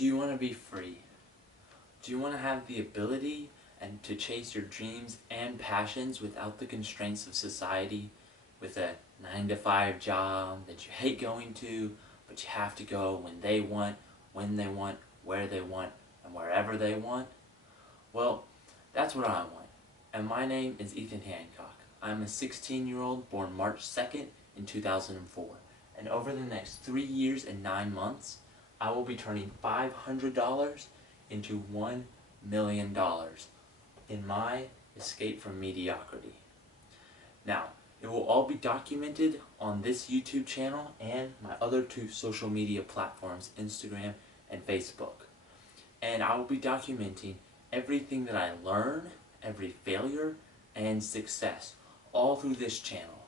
Do you want to be free? Do you want to have the ability and to chase your dreams and passions without the constraints of society, with a 9-to-5 job that you hate going to, but you have to go when they want, where they want, and wherever they want? Well, that's what I want. And my name is Ethan Hancock. I'm a 16-year-old born March 2nd in 2004. And over the next 3 years and 9 months, I will be turning $500 into $1 million in my escape from mediocrity. Now, it will all be documented on this YouTube channel and my other two social media platforms, Instagram and Facebook. And I will be documenting everything that I learn, every failure and success, all through this channel.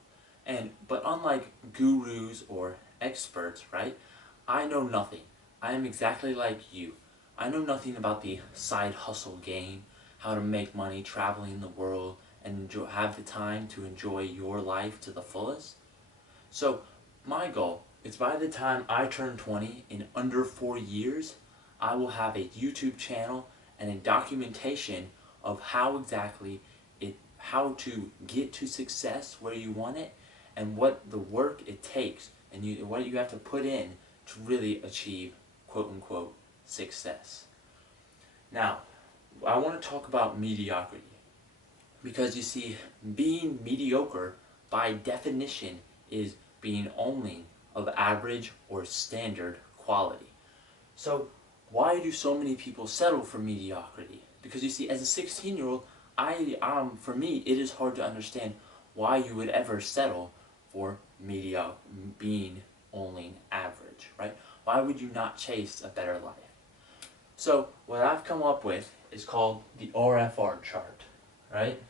But unlike gurus or experts, right, I know nothing. I am exactly like you. I know nothing about the side hustle game, how to make money traveling the world, and have the time to enjoy your life to the fullest. So my goal is by the time I turn 20, in under 4 years, I will have a YouTube channel and a documentation of how to get to success where you want it, and what the work it takes and what you have to put in to really achieve quote-unquote success. Now, I want to talk about mediocrity, because you see, being mediocre by definition is being only of average or standard quality. So why do so many people settle for mediocrity? Because you see, as a 16-year-old, for me, it is hard to understand why you would ever settle for being only average, right? Why would you not chase a better life? So what I've come up with is called the RFR chart, right?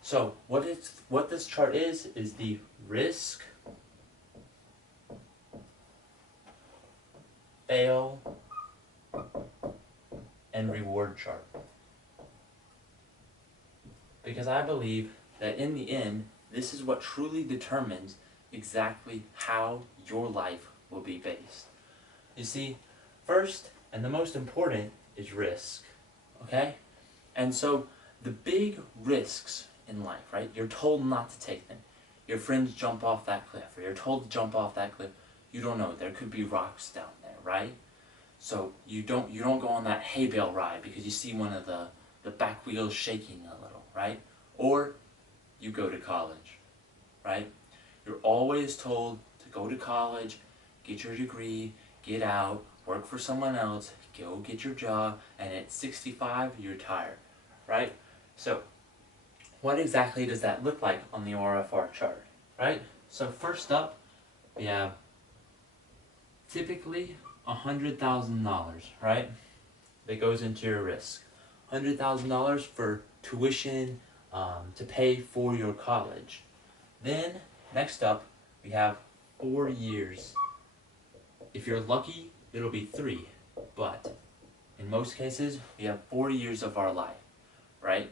So what this chart is the risk, fail, and reward chart. Because I believe that in the end, this is what truly determines exactly how your life will be based. You see, first and the most important is risk, okay? And so the big risks in life, right? You're told not to take them. Your friends jump off that cliff, or you're told to jump off that cliff. You don't know, there could be rocks down there, right? So you don't go on that hay bale ride because you see one of the back wheels shaking a little, right? Or you go to college, right? You're always told to go to college, get your degree, get out, work for someone else, go get your job, and at 65, you retire, right? So what exactly does that look like on the RFR chart, right? So first up, we have typically $100,000, right? That goes into your risk. $100,000 for tuition, to pay for your college. Then, next up, we have 4 years. If you're lucky, it'll be 3, but in most cases, we have 4 years of our life, right,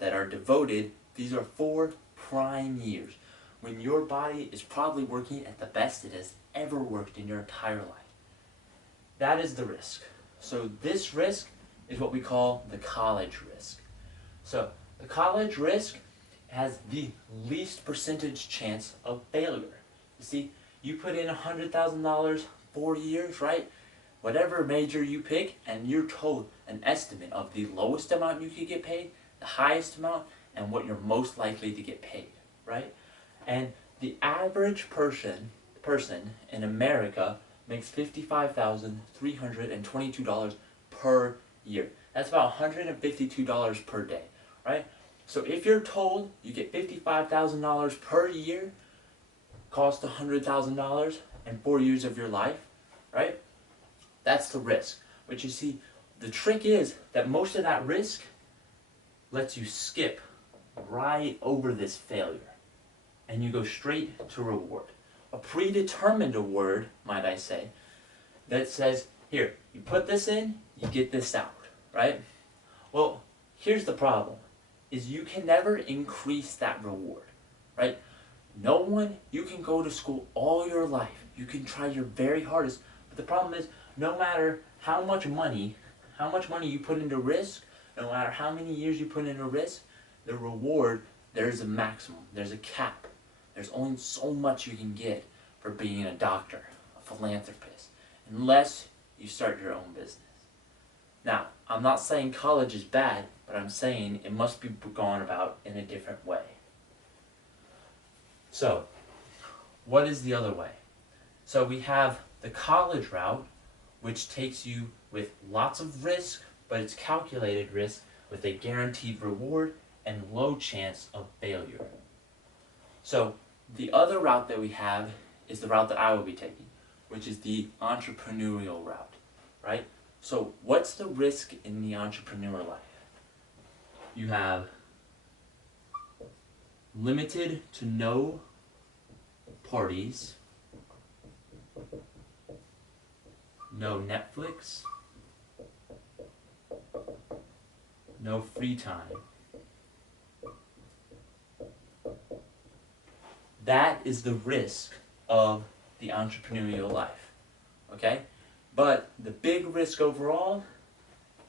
that are devoted. These are 4 prime years, when your body is probably working at the best it has ever worked in your entire life. That is the risk. So this risk is what we call the college risk. So the college risk has the least percentage chance of failure. You see, you put in $100,000, 4 years, right? Whatever major you pick, and you're told an estimate of the lowest amount you could get paid, the highest amount, and what you're most likely to get paid, right? And the average person in America makes $55,322 per year. That's about $152 per day, right? So if you're told you get $55,000 per year, cost $100,000 and 4 years of your life, right? That's the risk. But you see, the trick is that most of that risk lets you skip right over this failure, and you go straight to reward. A predetermined award, might I say, that says, here, you put this in, you get this out, right? Well, here's the problem, is you can never increase that reward, right? You can go to school all your life. You can try your very hardest. But the problem is, no matter how much money you put into risk, no matter how many years you put into risk, the reward, there's a maximum, there's a cap. There's only so much you can get for being a doctor, a philanthropist, unless you start your own business. Now, I'm not saying college is bad, but I'm saying it must be gone about in a different way. So, what is the other way? So we have the college route, which takes you with lots of risk, but it's calculated risk with a guaranteed reward and low chance of failure. So the other route that we have is the route that I will be taking, which is the entrepreneurial route, right? So what's the risk in the entrepreneur life? You have limited to no parties, no Netflix, no free time. That is the risk of the entrepreneurial life, okay? But the big risk overall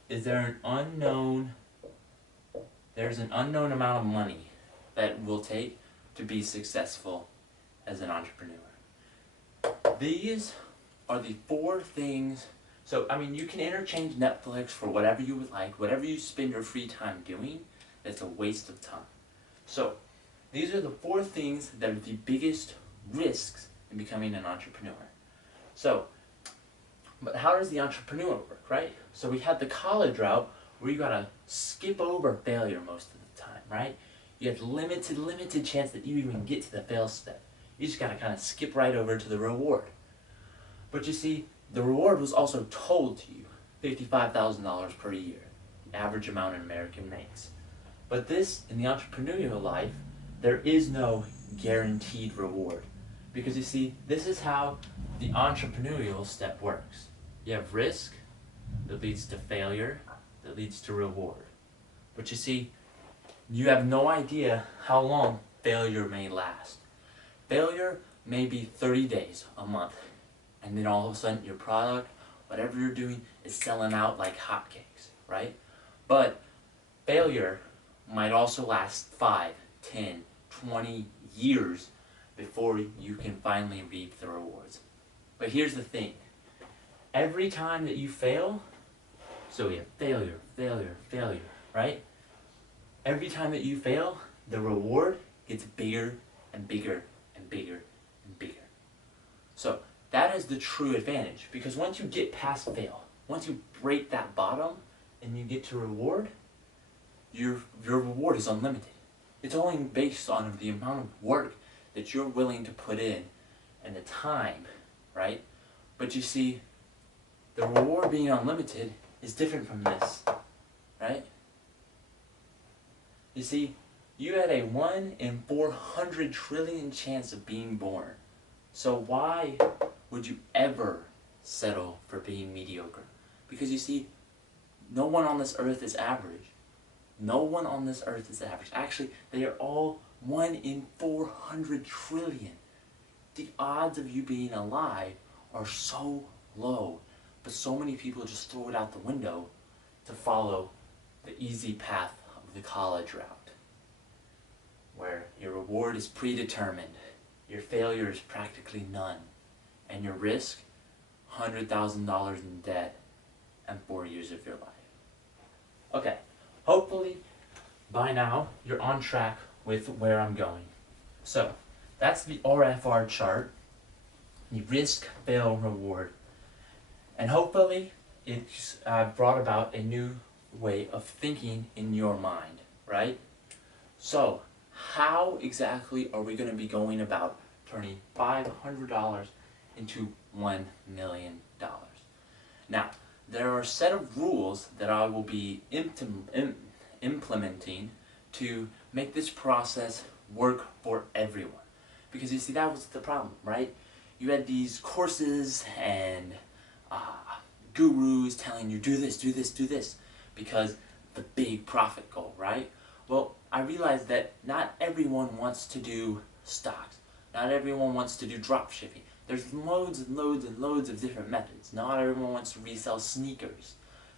is there's an unknown amount of money that it will take to be successful as an entrepreneur. These are the 4 things. So, I mean, you can interchange Netflix for whatever you would like, whatever you spend your free time doing, that's a waste of time. So, these are the 4 things that are the biggest risks in becoming an entrepreneur. So, but how does the entrepreneur work, right? So we have the college route where you gotta skip over failure most of the time, right? You have limited chance that you even get to the fail step. You just gotta kind of skip right over to the reward. But you see, the reward was also told to you, $55,000 per year, the average amount an American makes. But this, in the entrepreneurial life, there is no guaranteed reward. Because you see, this is how the entrepreneurial step works. You have risk that leads to failure, that leads to reward. But you see, you have no idea how long failure may last. Failure may be 30 days, a month, and then all of a sudden your product, whatever you're doing, is selling out like hotcakes, right? But failure might also last 5, 10, 20 years before you can finally reap the rewards. But here's the thing. Every time that you fail, so we have failure, right? Every time that you fail, the reward gets bigger and bigger and bigger and bigger. So that is the true advantage, because once you get past fail, once you break that bottom and you get to reward, your reward is unlimited. It's only based on the amount of work that you're willing to put in and the time, right? But you see, the reward being unlimited is different from this, right? You see, you had a 1 in 400 trillion chance of being born. So why would you ever settle for being mediocre? Because you see, no one on this earth is average. No one on this earth is average. Actually, they are all 1 in 400 trillion. The odds of you being alive are so low, but so many people just throw it out the window to follow the easy path of the college route, where your reward is predetermined, your failure is practically none, and your risk, $100,000 in debt and 4 years of your life. Okay, hopefully by now you're on track with where I'm going. So that's the RFR chart, the risk, fail, reward. And hopefully it's brought about a new way of thinking in your mind, right? So how exactly are we going to be going about turning $500 into $1 million? Now, there are a set of rules that I will be implementing to make this process work for everyone. Because you see, that was the problem, right? You had these courses and gurus telling you, do this, do this, do this, because the big profit goal, right? Well, I realized that not everyone wants to do stocks. Not everyone wants to do drop shipping. There's loads and loads and loads of different methods. Not everyone wants to resell sneakers.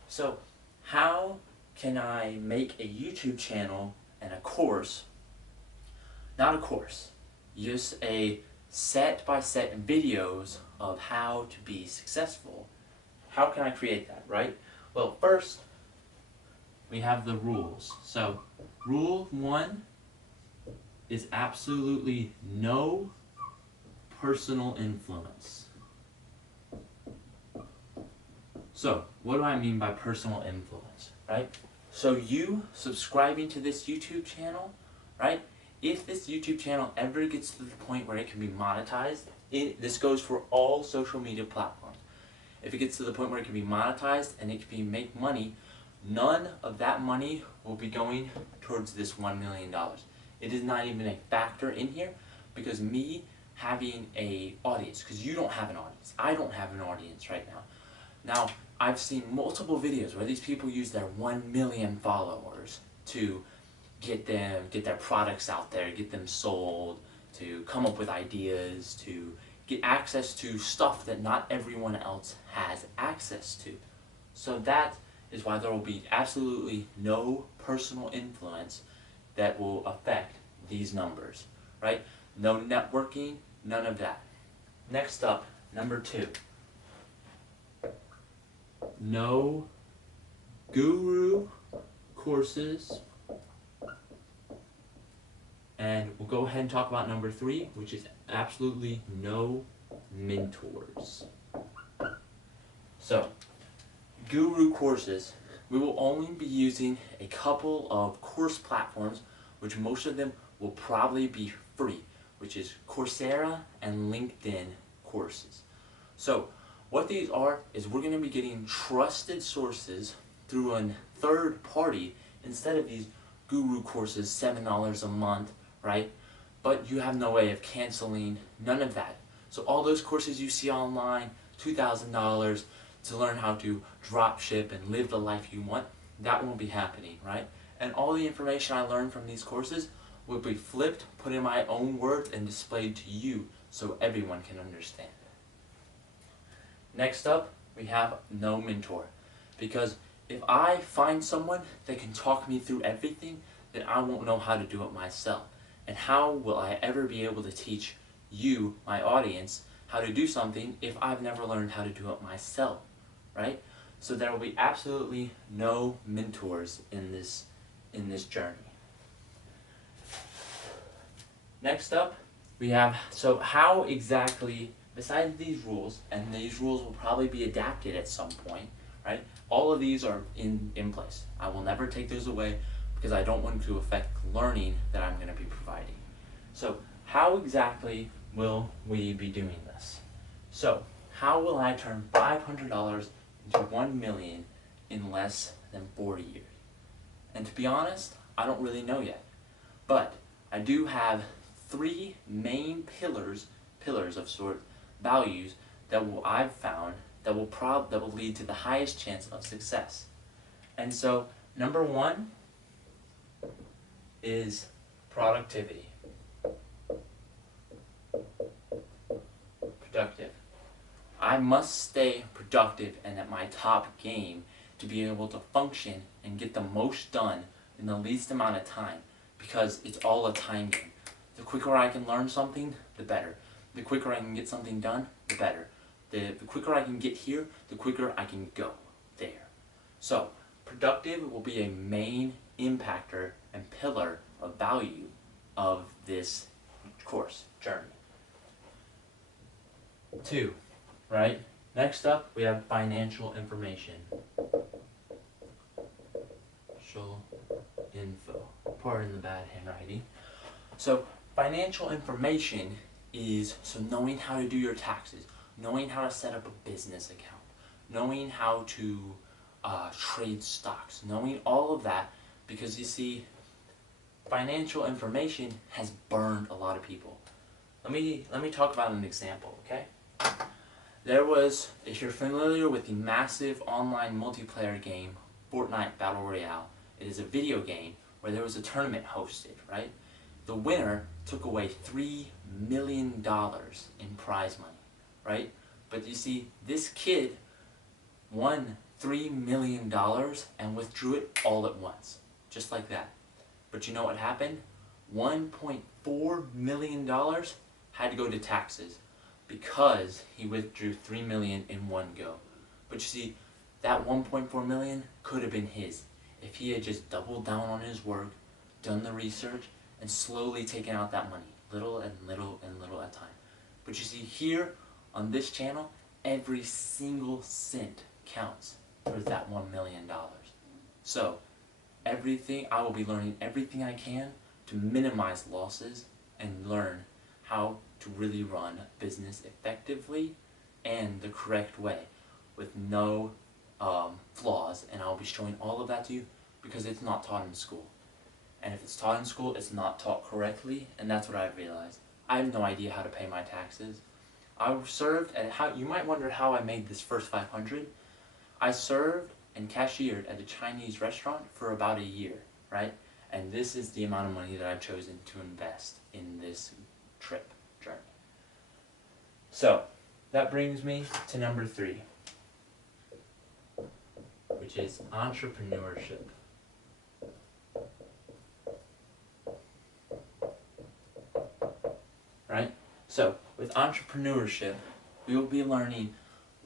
So how can I make a YouTube channel and a course, not a course, just a set-by-set videos of how to be successful? How can I create that, right? Well, first, we have the rules. So, rule 1 is absolutely no personal influence. So, what do I mean by personal influence, right? So you subscribing to this YouTube channel, right? If this YouTube channel ever gets to the point where it can be monetized, this goes for all social media platforms. If it gets to the point where it can be monetized and it can make money, none of that money will be going towards this $1 million. It is not even a factor in here, because me having a audience, because you don't have an audience, I don't have an audience right now. Now, I've seen multiple videos where these people use their 1 million followers to get their products out there, get them sold, to come up with ideas, to get access to stuff that not everyone else has access to. So that is why there will be absolutely no personal influence that will affect these numbers, right? No networking, none of that. Next up, number 2. No guru courses. And we'll go ahead and talk about number 3, which is absolutely no mentors. So, guru courses, we will only be using a couple of course platforms, which most of them will probably be free, which is Coursera and LinkedIn courses. So, what these are is we're going to be getting trusted sources through a third party instead of these guru courses, $7 a month, right? But you have no way of canceling, none of that. So all those courses you see online, $2,000 to learn how to drop ship and live the life you want, that won't be happening, right? And all the information I learned from these courses will be flipped, put in my own words, and displayed to you so everyone can understand. Next up, we have no mentor. Because if I find someone that can talk me through everything, then I won't know how to do it myself. And how will I ever be able to teach you, my audience, how to do something if I've never learned how to do it myself, right? So there will be absolutely no mentors in this journey. Next up, we have, so how exactly, besides these rules, and these rules will probably be adapted at some point, right? All of these are in place. I will never take those away because I don't want to affect learning that I'm going to be providing. So how exactly will we be doing this? So how will I turn $500 into $1 million in less than 40 years? And to be honest, I don't really know yet. But I do have 3 main pillars of sort, values that I've found that will lead to the highest chance of success. And so number 1 is productivity. Productive. I must stay productive and at my top game to be able to function and get the most done in the least amount of time, because it's all a time game. The quicker I can learn something, the better. The quicker I can get something done, the better. The quicker I can get here, the quicker I can go there. So, productive will be a main impactor and pillar of value of this course journey. 2, right? Next up, we have financial information. Financial info. Pardon the bad handwriting. So, financial information is knowing how to do your taxes, knowing how to set up a business account, knowing how to trade stocks, knowing all of that, because you see, financial information has burned a lot of people. Let me talk about an example, okay? There was, if you're familiar with the massive online multiplayer game, Fortnite Battle Royale, it is a video game where there was a tournament hosted, right? the winner took away $3 million in prize money, right? But you see, this kid won $3 million and withdrew it all at once, just like that. But you know what happened? $1.4 million had to go to taxes because he withdrew $3 million in one go. But you see, that $1.4 million could have been his if he had just doubled down on his work, done the research, and slowly taken out that money, little and little and little at a time. But you see, here on this channel, every single cent counts towards that $1 million. So, I will be learning everything I can to minimize losses and learn how to really run a business effectively and the correct way with no flaws, and I'll be showing all of that to you because it's not taught in school. And if it's taught in school, it's not taught correctly, and that's what I've realized. I have no idea how to pay my taxes. I served at you might wonder how I made this first 500. I served and cashiered at a Chinese restaurant for about a year, right? And this is the amount of money that I've chosen to invest in this journey. So, that brings me to number 3, which is entrepreneurship. Right? So, with entrepreneurship, we will be learning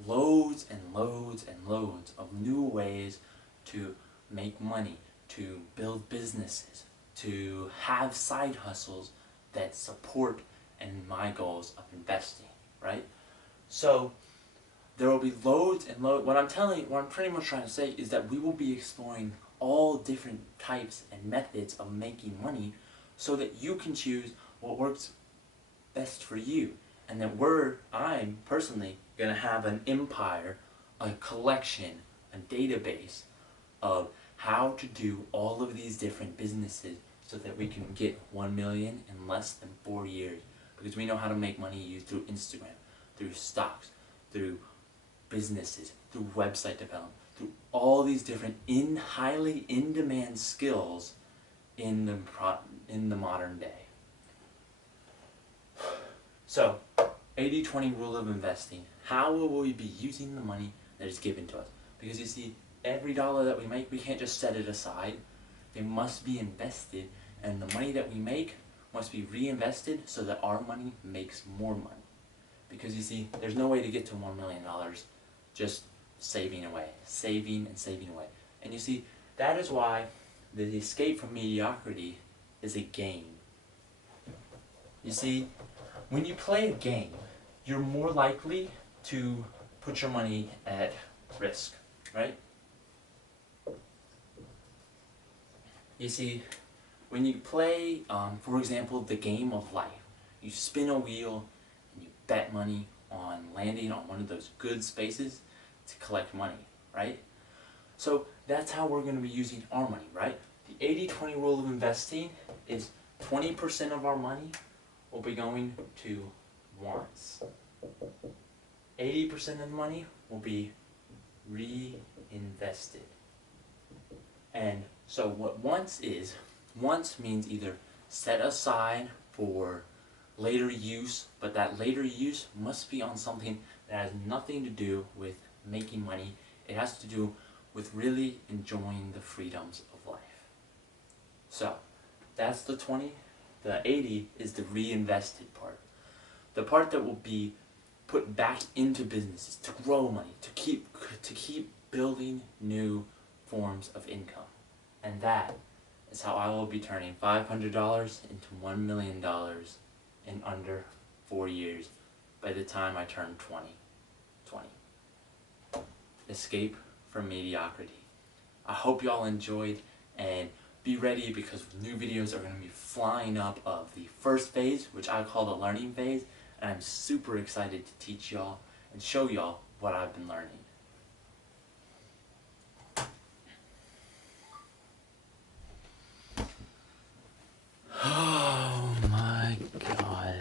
loads and loads and loads of new ways to make money, to build businesses, to have side hustles that support and my goals of investing, right? So, there will be loads and loads. What I'm pretty much trying to say is that we will be exploring all different types and methods of making money so that you can choose what works best for you. And that I'm personally going to have an empire, a collection, a database of how to do all of these different businesses so that we can get 1 million in less than 4 years. Because we know how to make money through Instagram, through stocks, through businesses, through website development, through all these different highly in-demand skills in the modern day. So, 80-20 rule of investing. How will we be using the money that is given to us? Because you see, every dollar that we make, we can't just set it aside. It must be invested, and the money that we make must be reinvested so that our money makes more money. Because you see, there's no way to get to $1 million just saving away, saving and saving away. And you see, that is why the escape from mediocrity is a game. You see, when you play a game, you're more likely to put your money at risk, right? You see, when you play, for example, the game of life, you spin a wheel and you bet money on landing on one of those good spaces to collect money, right? So that's how we're going to be using our money, right? The 80-20 rule of investing is 20% of our money will be going to wants. 80% of the money will be reinvested. And so what wants means either set aside for later use, but that later use must be on something that has nothing to do with making money. It has to do with really enjoying the freedoms of life. So, that's the 20. The 80 is the reinvested part. The part that will be put back into businesses to grow money, to keep building new forms of income. And that is how I will be turning $500 into $1 million in under 4 years by the time I turn 20. Escape from mediocrity. I hope y'all enjoyed, and be ready because new videos are going to be flying up of the first phase, which I call the learning phase, and I'm super excited to teach y'all and show y'all what I've been learning. Oh my God.